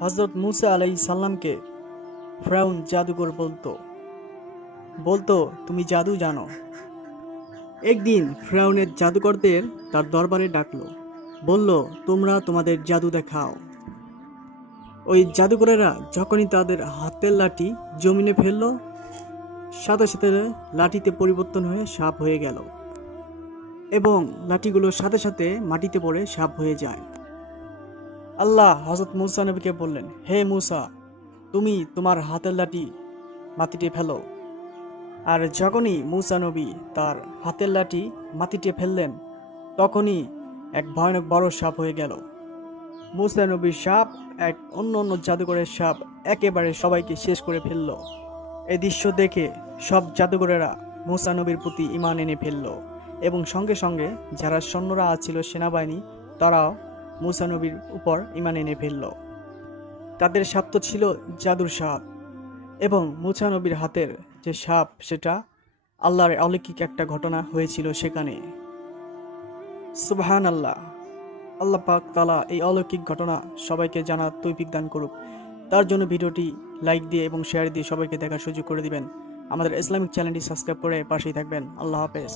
হযরত মুসা আলাইহিস সালামকে ফিরআউন জাদুকর বলতো তুমি জাদু জানো। একদিন ফিরআউনের জাদুকরদের তার দরবারে ডাকলো, বলল তোমরা তোমাদের জাদু দেখাও। ওই জাদুকরেরা যখনই তাদের হাতের লাঠি জমিনে ফেললো, সাথে সাথে লাঠিতে পরিবর্তন হয়ে সাপ হয়ে গেল এবং লাঠিগুলো সাথে সাথে মাটিতে পড়ে সাপ হয়ে যায়। আল্লাহ হযরত মুসা নবীকে বললেন, হে মুসা, তুমি তোমার হাতের লাঠি মাটিতে ফেলো। আর যখনই মুসা নবী তার হাতের লাঠি মাটিতে ফেললেন, তখনই এক ভয়ানক বড় সাপ হয়ে গেল। মুসা নবীর সাপ এক অন্য জাদুকরের সাপ একেবারে সবাইকে শেষ করে ফেলল। এই দৃশ্য দেখে সব জাদুকরেরা মুসা নবীর প্রতি ঈমান এনে ফেলল এবং সঙ্গে সঙ্গে যারা সৈন্যরা ছিল সেনাবাহিনী, তারাও মুসা নবীর উপর ঈমান এনে ফেলল। তাদের সাপ তো ছিল জাদুর সাপ এবং মুসা নবীর হাতের যে সাপ, সেটা আল্লাহর অলৌকিক একটা ঘটনা হয়েছিল সেখানে। সুবহানাল্লাহ। আল্লাহ পাক তাআলা এই অলৌকিক ঘটনা সবাইকে জানার তৌফিক দান করুক। তার জন্য ভিডিওটি লাইক দিয়ে এবং শেয়ার দিয়ে সবাইকে দেখার সুযোগ করে দিবেন। আমাদের ইসলামিক চ্যানেলটি সাবস্ক্রাইব করে পাশেই থাকবেন। আল্লাহ হাফেজ।